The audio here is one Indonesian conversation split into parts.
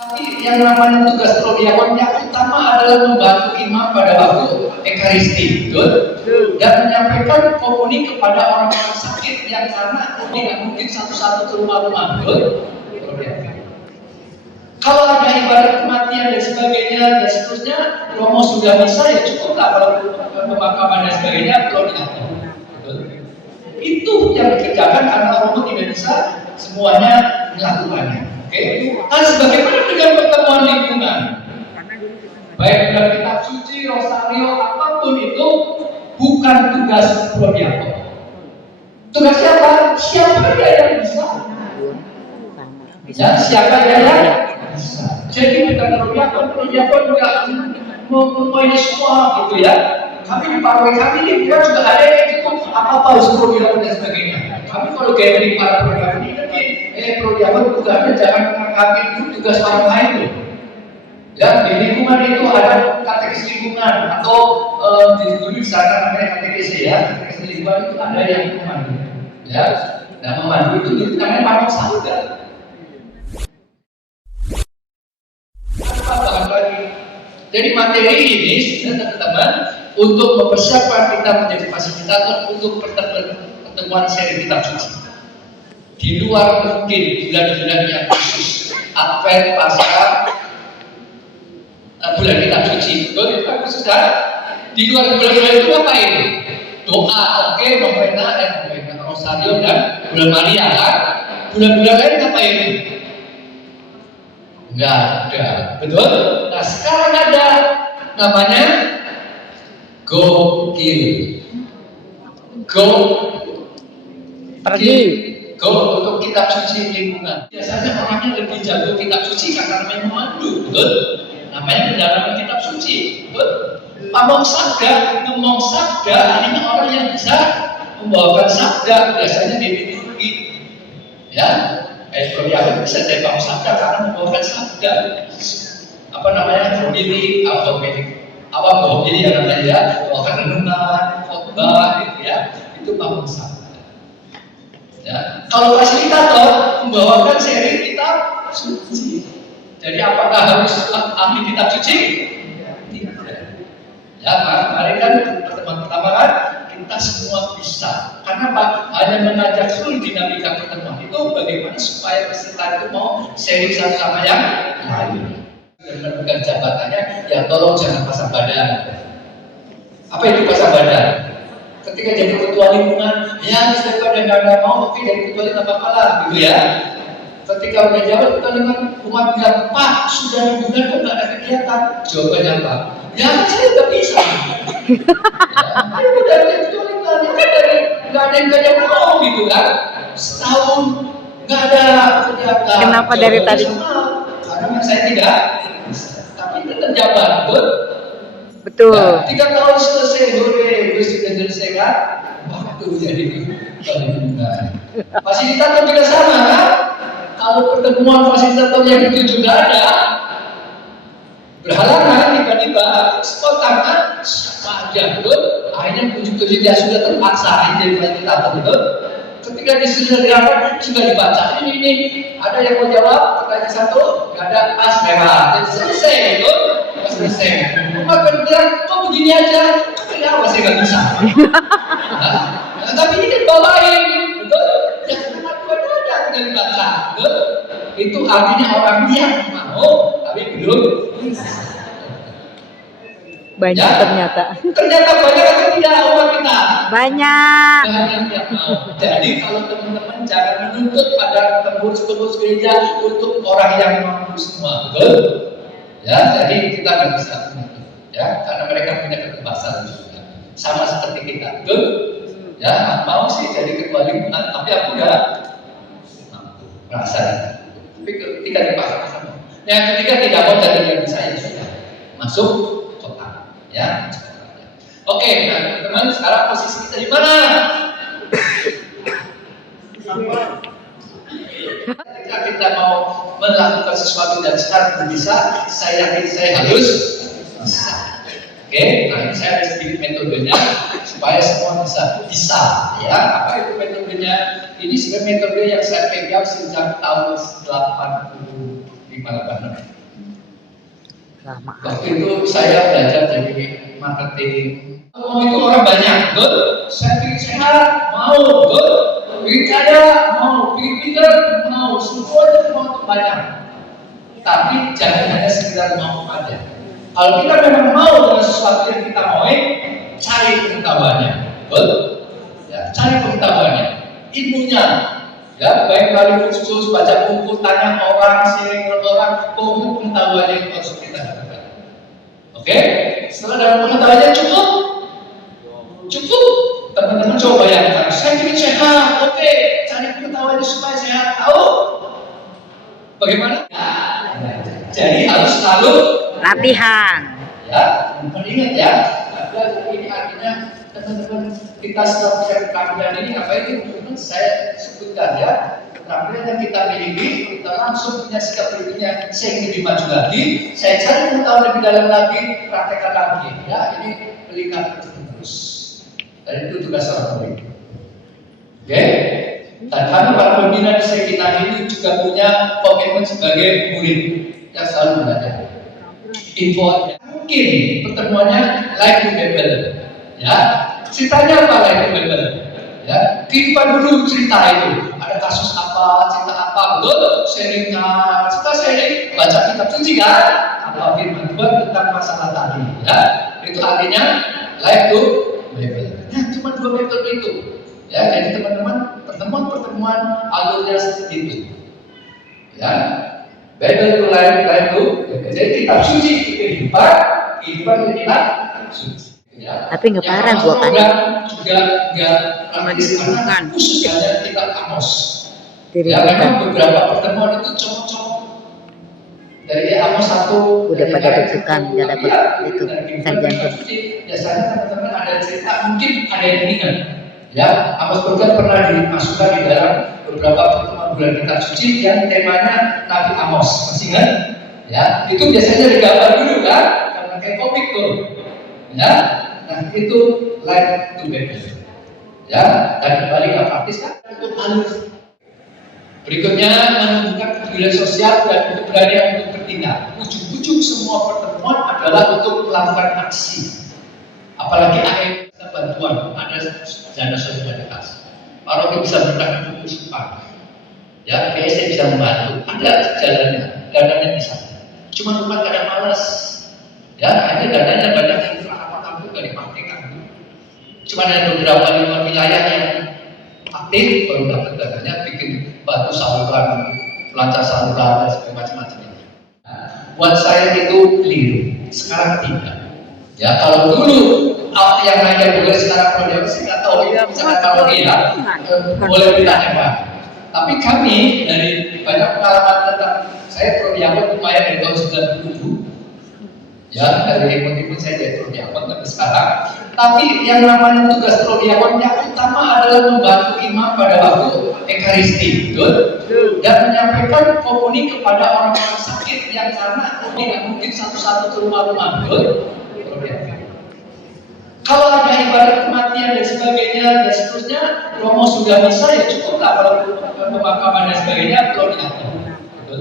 Tapi yang namanya tugas prodiakon yang utama adalah membantu imam pada waktu ekaristi, betul? Dan menyampaikan komuni kepada orang-orang sakit yang karena tidak mungkin satu-satu ke rumah-rumah, betul? Kalau ada ibadat kematian dan sebagainya dan seterusnya, Romo sudah bisa ya cukuplah. Kalau pemakaman dan sebagainya prodiakon. Itu yang dikerjakan karena Romo tidak bisa semuanya melakukannya. Oke? Nah, sebagaimana dengan pertemuan lingkungan, baik dalam kitab suci, rosario, apapun itu bukan tugas prodiakon. Tugas siapa? Siapa yang bisa? Ya, siapa yang bisa? Jadi bukan prodiakon nggak mempunyai semua gitu ya. Kami di partai kami ini juga ada yang ikut apa harus prodiakon dan sebagainya. Kami kalau gathering para prodiakon ini prodiakon tugasnya jangan menanggapi tugas orang lain loh. Ya, di lingkungan itu ada katekis lingkungan atau di sana namanya katekis ya. Katekis lingkungan itu ada yang memandu. Ya, nah memandu itu namanya pamong sauda. Jadi materi ini teman-teman untuk mempersiapkan kita menjadi fasilitator untuk pertemuan seri kitab suci. Di luar mungkin bulan-bulan yang khusus, Advent, Paskah, bulan kitab suci, betul? Khusus kan? Di luar bulan-bulan itu ngapain? Doa, oke, novena, rosario dan bulan Maria kan? Bulan-bulan lain ngapain? Enggak ada, betul? Nah sekarang ada namanya go kill, go pergi, go untuk kitab suci lingkungan. Biasanya orangnya lebih jago kitab suci karena namanya memandu, betul? Namanya pendalaman kitab suci, betul? Pamong sabda, ngomong sabda, artinya orang yang bisa membawakan sabda, biasanya di liturgi, ya. Prodiakon bisa jadi pamong sabda karena membawakan sabda. Apa namanya? Homili atau homili ya namanya ya, membawakan renungan, khotbah gitu ya. Itu pamong sabda. Ya. Kalau fasilitator membawakan seri kitab suci. Jadi apakah harus ahli kitab suci? Tidak. Ya, kemarin kan pertemuan pertama kan kita semua bisa. Karena Pak hanya mengajak seluruh dinamika pertemuan itu bagaimana supaya peserta itu mau sharing satu sama yang lain. Dan menemukan jabatannya, ya tolong jangan pasang badan. Apa itu pasang badan? Ketika jadi ketua lingkungan, ya daripada nggak mau, oke jadi ketua lingkungan apa-apa gitu ya. Ketika udah jawab ketua lingkungan, umat bilang, Pak sudah liburan kok nggak ada kegiatan? Jawabannya apa? Ya saya nggak bisa. Ya, udah ada ketua lingkungan, ya kan nggak ada yang ngajak mau gitu kan? Setahun nggak ada kegiatan. Kenapa dari tadi? Karena saya tidak bisa. Tapi itu terjabat, betul? Betul. Ya, 3 tahun selesai, gue sudah selesai kan? Waktu jadi lingkungan. Fasilitator juga sama kan? Kalau pertemuan fasilitator yang itu juga ada, berhalangan tiba-tiba spontan siapa aja, betul? Akhirnya tujuh dia sudah terpaksa jadi fasilitator, betul? Ketika sudah dirapat sudah dibaca ini ada yang mau jawab pertanyaan satu nggak ada pas lewat jadi selesai betul selesai maka bilang kok begini aja kenapa saya nggak bisa nah, tapi ini kan bawain betul ya karena Tuhan ada tinggal dibaca betul itu artinya orang yang mau tapi belum bisa. Banyak ya? ternyata banyak atau tidak umat kita banyak yang mau. Jadi kalau teman-teman jangan menuntut pada pengurus gereja untuk orang yang mampu semua, betul? Ya, jadi kita nggak bisa menuntut, ya, karena mereka punya keterbatasan juga, sama seperti kita, betul? Ya, mau sih jadi ketua lingkungan, tapi aku udah mampu, merasa. Tapi ketika dipaksa-paksa, yang ketiga tidak mau jadi yang bisa ya sudah masuk kota, ya. Oke, nah teman-teman sekarang posisi kita di mana? Ketika kita mau melakukan sesuatu dan sekarang bisa, saya yakin saya harus bisa. Oke, nah ini saya ada sedikit metodenya supaya semua bisa. Ya, apa itu metodenya? Ini sebenarnya metode yang saya pegang sejak tahun 80 di mana-mana. Lama. Waktu itu saya belajar jadi marketing. Mau itu orang banyak, betul? Saya ingin sehat, mau, betul? Ingin kaya, mau, ingin pintar, mau, semuanya mau itu banyak. Tapi jangan hanya sekedar mau aja. Kalau kita memang mau dengan sesuatu yang kita mau, cari pengetahuannya, betul? Ya, cari pengetahuannya, ilmunya. Ya, baik melalui kursus, baca buku, tanya orang, sharing dengan orang, pengetahuannya itu harus kita lakukan. Oke? Setelah dapat pengetahuannya cukup, teman-teman coba bayangkan, saya ingin sehat, oke, cari pengetahuannya supaya sehat, tahu? Bagaimana? Nah, jadi harus selalu Latihan. ya, ingat ya, ini artinya teman-teman kita setelah bicara keterampilan ini apa itu teman-teman saya sebutkan ya, keterampilan yang kita miliki kita langsung punya sikap berikutnya. Saya ingin lebih maju lagi, saya cari pengetahuan lebih dalam lagi, praktekkan lagi ya, ini melingkar terus. Dan itu tugas seorang murid. Oke? Dan kami para pembina di Sekina ini juga punya komitmen sebagai murid yang selalu belajar. Info mungkin pertemuannya like to Bible, ya. Ceritanya apa like to Bible? Ya, kehidupan dulu cerita itu. Ada kasus apa, cerita apa, betul? Sharingkan, kita sharing, baca kitab suci kan? Apa firman Tuhan tentang masalah tadi, ya? Itu artinya like to Bible. Nah, cuma 2 metode itu. Ya, jadi teman-teman pertemuan alurnya seperti itu. Ya, Bible to life to. Jadi kitab suci itu kehidupan itu kitab suci. Ya. Tapi nggak parah gua kan. Juga nggak sama diribukan. Khusus saja kitab Amos. Ya, Diribukan. memang beberapa pertemuan itu cocok. Dari Amos 1 Udah pada deg-degan nggak dapat itu sarjana. Biasanya teman-teman ada cerita, mungkin ada yang ingat. Ya, Amos program pernah dimasukkan di dalam beberapa pertemuan bulan kitab suci yang temanya Nabi Amos, masih ingat? Ya, itu biasanya digambar dulu kan, karena kayak komik tuh. Ya, nah itu like to Bible. Ya, dan kembali ke praktis kan untuk alur. Berikutnya menunjukkan kepedulian sosial dan keberanian untuk bertindak. Ujung-ujung semua pertemuan adalah untuk melakukan aksi. Apalagi akhir bantuan, ada dana solidaritas. Kalau kita bisa bertahan buku simpan, ya, kayak saya bisa membantu. Ada jalannya, dananya bisa. Cuma umat kadang malas, ya, akhirnya dananya banyak yang apa-apa nggak dipakai kan. Cuma ada beberapa wilayah yang aktif, baru dapat dananya, bikin batu saluran, lancar saluran, dan segala macam-macam itu. Nah, buat saya itu keliru. Sekarang tidak. Ya, kalau dulu yang nanya boleh sekarang program sih nggak tahu ya, misalnya kalau dia boleh ditanya Pak. Tapi kami dari banyak pengalaman tentang saya prodiakon lumayan dari tahun 97. Ya, dari mungkin saya jadi prodiakon sampai sekarang. Tapi yang namanya tugas prodiakon yang utama adalah membantu imam pada waktu ekaristi, betul? Dan menyampaikan komuni kepada orang-orang sakit yang karena tidak mungkin satu-satu ke rumah-rumah, betul? Kalau ada ibadah kematian dan sebagainya dan seterusnya, Romo sudah bisa ya cukuplah. Kalau pemakaman dan sebagainya belum diatur.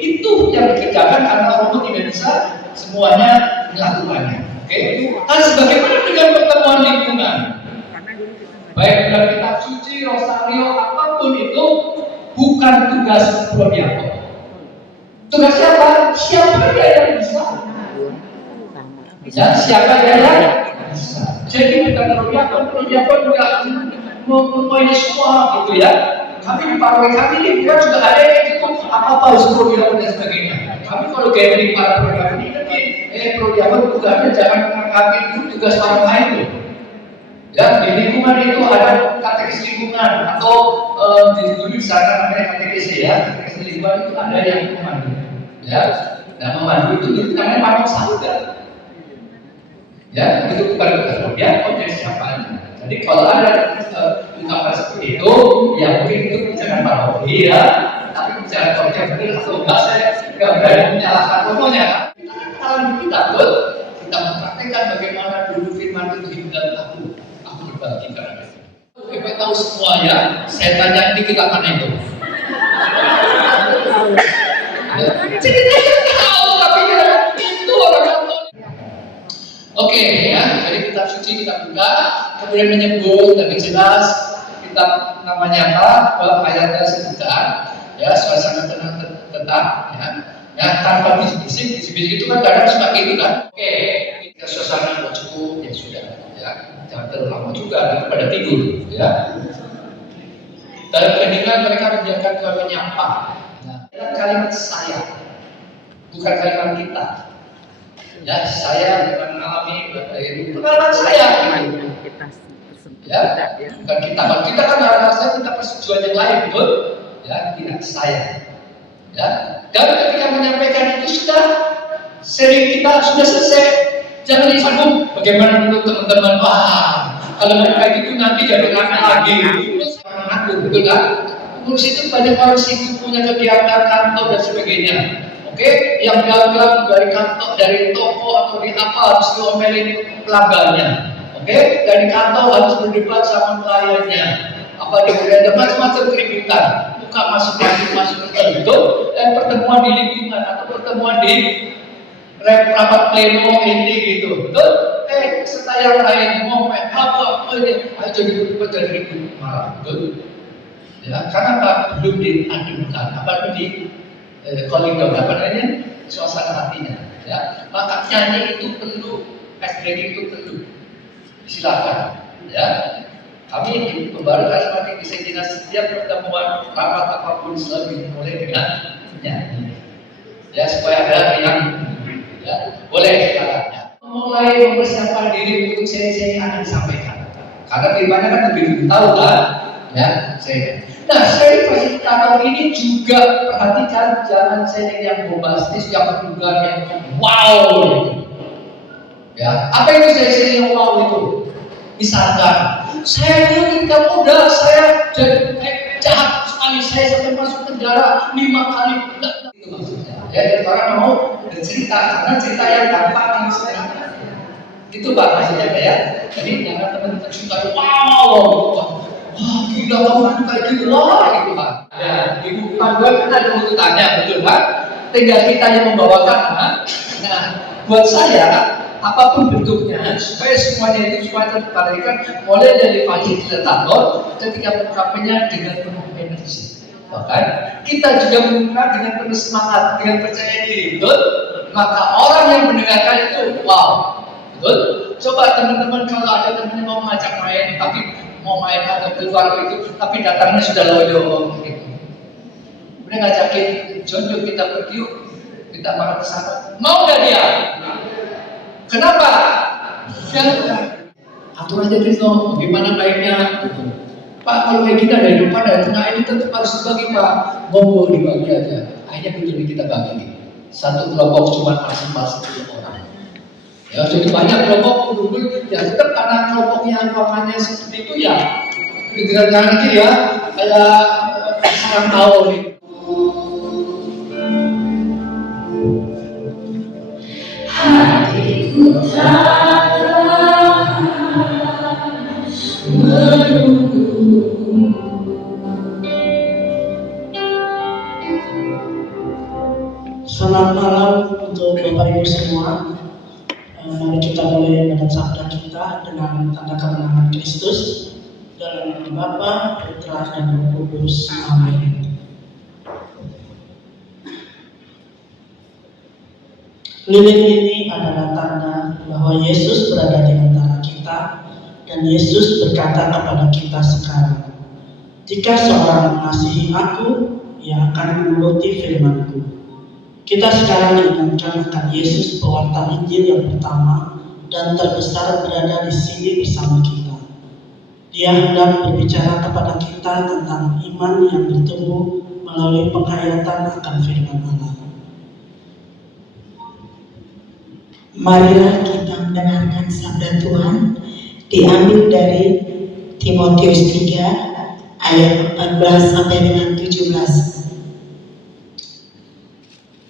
Itu yang dikerjakan karena Romo tidak bisa semuanya melakukannya. Oke? Dan sebagaimana dengan pertemuan lingkungan, baik dalam kitab suci, rosario, apapun itu bukan tugas prodiakon. Tugas siapa? Siapa yang bisa? Ya, siapa yang bisa? Jadi bukan prodiakon juga mempunyai semua gitu ya. Kami di paroki kami ini juga ada yang ikut apa usul prodiakon dan sebagainya. Kami kalau kayak di para prodiakon ini, prodiakon tugasnya jangan mengangkat tugas orang lain tuh. Ya, di lingkungan itu ada katekis lingkungan atau di sana namanya katekis ya, katekis lingkungan itu ada yang memandu. Ya, nah memandu itu namanya pamong saudara. Ya, itu bukan tugas prodiakon dari siapanya. Jadi kalau ada ungkapan seperti itu, ya mungkin itu bicara paroki ya, tapi bicara prodiakon itu atau enggak, saya nggak berani menyalahkan pokoknya. Kalau kita betul, kita mempraktekkan bagaimana dulu firman itu hidup dalam aku berbagi karena itu. Kita tahu semua ya, saya tanya ini kita mana itu? Jadi dia tahu, tapi dia itu orang Katolik. Oke, ya, jadi kitab suci kita buka, kemudian menyebut lebih jelas kitab namanya apa, ayatnya sebutkan, ya, suasana tenang tetap, ya, tanpa bisik-bisik itu kan kadang suka gitu kan. Oke, ketika suasana cukup, ya sudah, ya, jangan terlalu lama juga, nanti pada tidur, ya. Dalam keheningan mereka menjaga Tuhan menyapa. Nah, kalimat saya, bukan kalimat kita. Ya, saya bukan mengalami itu pengalaman saya. Ya, bukan kita. Kalau kita kan rasa kita persetujuan yang lain, betul? Ya, tidak saya. Ya, dan ketika menyampaikan itu sudah seri kita sudah selesai. Jangan disambung. Bagaimana dulu teman-teman? Wah, kalau mereka itu nanti jangan lagi. Mengaku, betul kan? Ngurus itu banyak orang sibuk punya kegiatan kantor dan sebagainya. Oke, yang dagang dari kantor, dari toko atau di apa harus diomelin pelanggannya. Oke, dari kantor harus berdebat sama kliennya. Apa ada macam-macam keributan. Bukan masuk itu. Pertemuan di lingkungan atau pertemuan di rapat pleno ini gitu, betul? Serta yang lain mau apa ini aja dibuat dari ribut malah, betul? Ya, karena apa? Belum diadukan, apa di calling down, apa namanya? Suasana hatinya, ya. Maka nyanyi itu perlu, ice breaking itu perlu. Silakan, ya. Kami di Pembaru Karismatik di Sejina setiap pertemuan rapat apapun selalu dimulai dengan nyanyi, ya, supaya ada yang, ya, boleh sekarang. Mulai mempersiapkan diri untuk seri-seri yang akan disampaikan. Karena firman-Nya kan lebih tahu kan, ya, saya. Nah, seri presentator ini juga perhatikan jangan seri yang bombastis, yang vulgar, yang wow. Ya, apa itu seri-seri yang wow itu? Misalkan, saya ini ketika muda, saya jadi jahat sekali, saya sampai masuk penjara 5 kali. Itu maksudnya. Ya, jadi orang mau bercerita, karena cerita yang gampang yang sekarang. Itu Pak maksudnya ya. Jadi jangan teman-teman suka wow. Wah, gila kamu kayak gitu loh, gitu Pak. Ya, di buku panduan kan ada urutannya, betul Pak? Tinggal kita yang membawakan, Pak. Nah, buat saya, apapun bentuknya, supaya semuanya itu supaya tertarikan, mulai dari fasilitator ketika mengungkapkannya dengan penuh energi. Bahkan kita juga mengungkap dengan penuh semangat, dengan percaya diri, betul? Maka orang yang mendengarkan itu, wow, betul? Coba teman-teman kalau ada teman yang mau ngajak main, tapi mau main atau keluar itu, tapi datangnya sudah loyo gitu. Udah ngajakin, John kita pergi yuk, kita makan ke sana. Mau nggak dia? Kenapa? Ya, atur aja dulu, bagaimana baiknya? Pak, kalau kayak kita dari depan dari tengah ini tetap harus dibagi Pak. Monggo dibagi aja. Akhirnya begini kita bagi. Satu kelompok cuma masing-masing 10 orang. Ya, jadi banyak kelompok kumpul, ya tetap karena kelompoknya ruangannya seperti itu ya. Giliran nanti ya, kayak sarang tahu nih. Hatiku tak menunggu. Selamat malam untuk Bapak Ibu semua. Mari kita mulai dengan sabda kita dengan tanda kemenangan Kristus dalam nama Bapa, Putra dan Roh Kudus. Amin. Lilin ini adalah tanda bahwa Yesus berada di antara kita dan Yesus berkata kepada kita sekarang, jika seorang mengasihi aku, ia akan menuruti firman-Ku. Kita sekarang diingatkan akan Yesus pewarta Injil yang pertama dan terbesar berada di sini bersama kita. Dia hendak berbicara kepada kita tentang iman yang bertumbuh melalui penghayatan akan firman Allah. Marilah kita mendengarkan sabda Tuhan diambil dari Timotius 3 ayat 14 sampai dengan 17.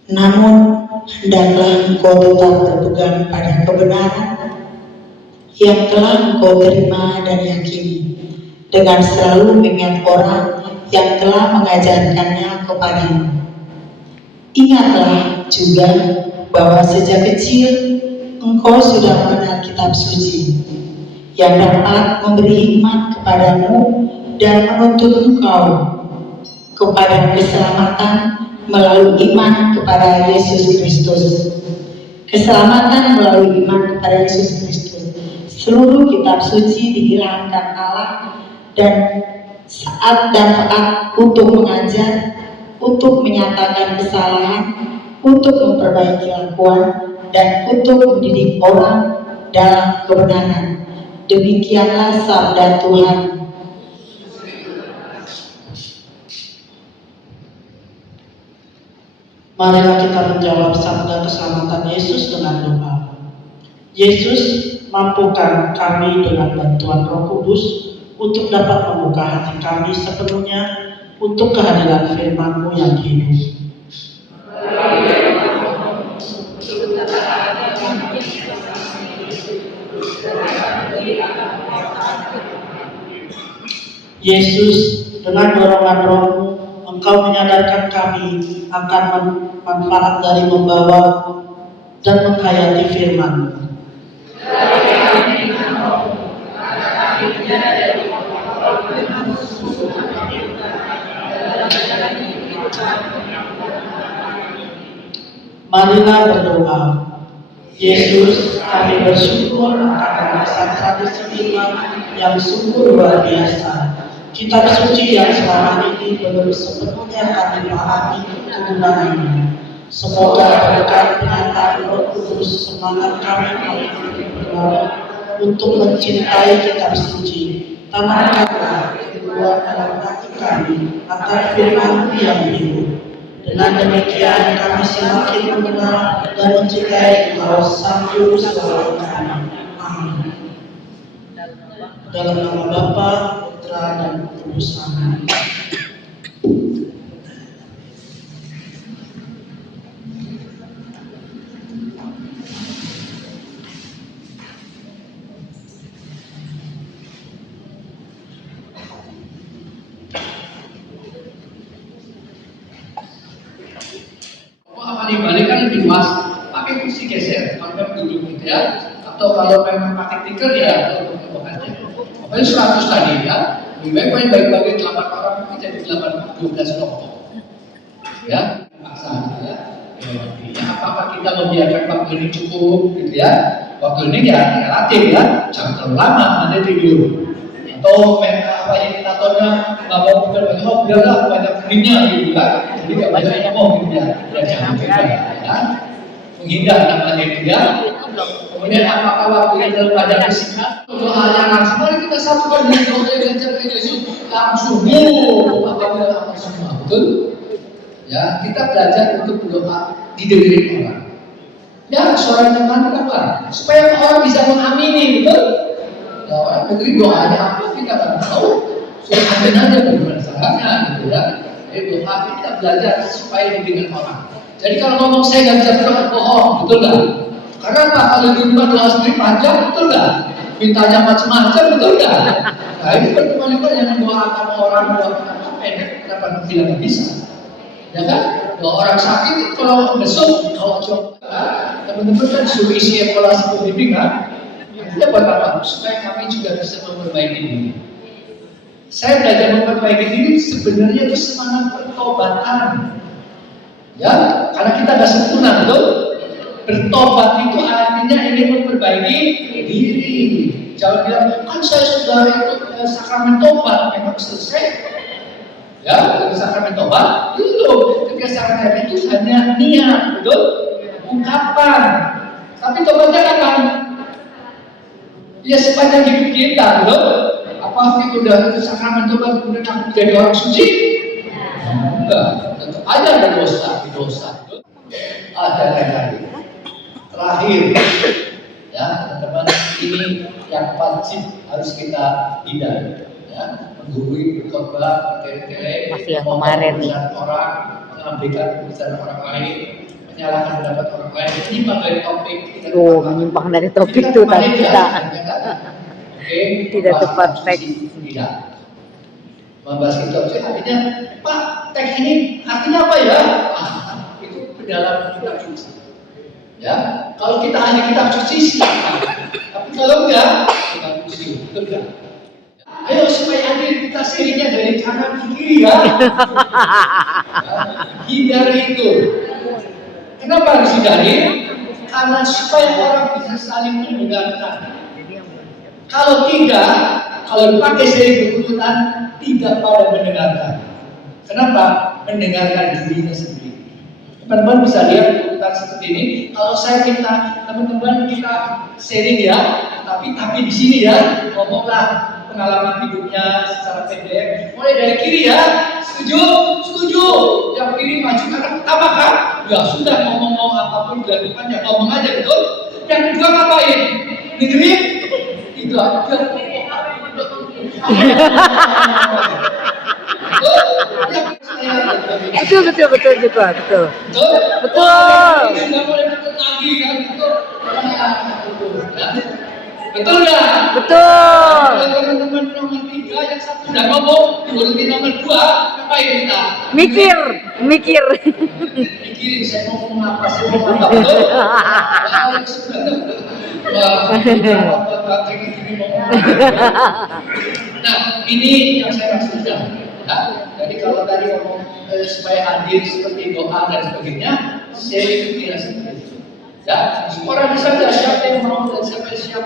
Namun hendaklah engkau tetap berpegang pada kebenaran yang telah engkau terima dan yakini, dengan selalu mengingat orang yang telah mengajarkannya kepadamu. Ingatlah juga bahwa sejak kecil engkau sudah mengenal kitab suci yang dapat memberi hikmat kepadamu dan menuntun engkau kepada keselamatan melalui iman kepada Yesus Kristus. Keselamatan melalui iman kepada Yesus Kristus. Seluruh kitab suci diilhamkan Allah dan saat untuk mengajar, untuk menyatakan kesalahan, untuk memperbaiki lakuan, dan untuk mendidik orang dalam kebenaran. Demikianlah sabda Tuhan. Marilah kita menjawab sabda keselamatan Yesus dengan doa. Yesus, mampukan kami dengan bantuan Roh Kudus untuk dapat membuka hati kami sepenuhnya untuk kehadiran firman-Mu yang hidup. Yesus, dengan dorongan Roh-Mu, Engkau menyadarkan kami akan manfaat dari membawa dan menghayati firman-Mu. Marilah berdoa. Yesus, kami bersyukur akan dasar tradisi iman yang sungguh luar biasa. Kitab suci yang selama ini belum sepenuhnya kami pahami kegunaannya. Semoga berkat penyataan Roh Kudus semangat kami berdoa untuk mencintai kitab suci. Tanamkanlah kedua dalam hati kami akan firman yang hidup. Dengan demikian kami semakin mengenal dan mencintai Engkau Sang Juru Selamat kami. Amin. Dalam nama Bapa, Putra, dan Roh Kudus. Amin. Dibalik kan lebih luas, pakai kursi geser, kalau duduk gitu ya, atau kalau memang pakai tikar ya, pokoknya 100 tadi ya, lebih baik bagi-bagi 8 orang kita di 12 kelompok, ya, paksa gitu ya. Apakah kita membiarkan waktu ini cukup gitu ya? Waktu ini ya relatif ya, jangan terlalu lama nanti tidur. Atau apa yang kita tahunya nggak mau berbagi, oh biarlah banyak pentingnya gitu kan, jadi nggak banyak yang ngomong gitu ya, jangan juga ya, menghindar namanya itu ya. Kemudian apakah waktunya dalam pada singkat untuk hal yang langsung, mari kita satukan dengan doa yang lancar ke Yesus langsung, apabila apa semua betul ya, kita belajar untuk berdoa didengerin orang ya, suaranya mana apa supaya orang bisa mengamini betul. Ya, orang negeri doanya apa kita kan tahu, suruh ambil aja bagaimana caranya gitu ya. Jadi doa kita belajar supaya didengar orang. Jadi kalau ngomong saya nggak bisa berdoa, bohong, betul nggak? Karena apa? Kalau di rumah doa sendiri panjang, betul nggak? Mintanya macam-macam, betul nggak? Nah ini pertemuan yang mendoakan orang doakan apa pendek, kenapa bilang nggak bisa? Ya kan? Doa orang sakit kalau besok, kalau coba teman-teman kan suruh isi evaluasi pembimbingan. Itu buat apa? Supaya kami juga bisa memperbaiki diri. Saya belajar memperbaiki diri sebenarnya itu semangat pertobatan. Ya, karena kita nggak sempurna, betul? Bertobat itu artinya ingin memperbaiki diri. Jangan bilang, kan saya sudah ikut sakramen tobat, memang selesai. Ya, ikut sakramen tobat, belum. Ketika sakramen itu hanya niat, betul? Ungkapan. Tapi tobatnya kapan? Ya sepanjang hidup kita, betul? Apa kita udah itu sakramen tobat kemudian aku jadi orang suci? Enggak, tentu ada dosa, ada lagi. Terakhir, ya teman-teman, ini yang wajib harus kita hindari, ya, menggurui, berkhotbah, bertele-tele, masih yang kemarin nih, orang, mengambilkan kebicaraan orang lain, menyalahkan pendapat orang lain, menyimpang dari topik. Menyimpang dari topik itu tadi kita tidak tepat teks. Tidak. Membahas itu artinya, Pak, teks ini artinya apa ya? Itu pendalaman kitab suci. Ya, kalau kita hanya kitab suci silakan. Tapi kalau enggak, kita museum, enggak. Ayo supaya adil kita serinya dari kanan ke kiri ya. Hindari itu. Kenapa harus hindari? Karena supaya orang bisa saling mendengarkan. Kalau tidak, kalau dipakai seri berurutan, tidak pada mendengarkan. Kenapa? Mendengarkan dirinya sendiri. Teman-teman bisa lihat urutan seperti ini. Kalau saya minta teman-teman kita sharing ya, tapi di sini ya, ngomonglah pengalaman hidupnya secara pendek. Mulai dari kiri ya, setuju? Setuju. Yang kiri maju karena pertama kan? Ya sudah ngomong apapun dilakukan ya ngomong aja betul. Yang kedua ngapain? Dengerin? Itu aja. Betul juga, betul. Sudah mulai betul lagi kan, betul. Betul nggak? Betul. Kalau teman-teman nomor 3 yang satu udah ngomong, diurutin nomor 2, ngapain kita? Mikir. Mikirin saya mau ngomong apa, saya mau ngomong apa, betul? Nah, ini yang saya maksudkan. Ya, jadi kalau tadi ngomong supaya hadir seperti doa dan sebagainya, saya itu tidak seperti itu. Ya, orang bisa tidak siapa yang mau dan siapa yang siap.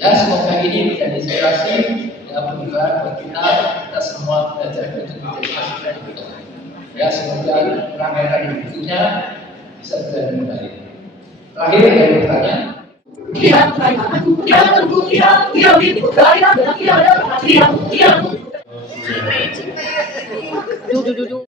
Ya, semoga ini menjadi inspirasi ya pembukaan buat kita semua belajar untuk menjadi pasukan itu. Ya, semoga rangkaian berikutnya bisa berjalan dengan baik. Terakhir ada yang bertanya. Duduk.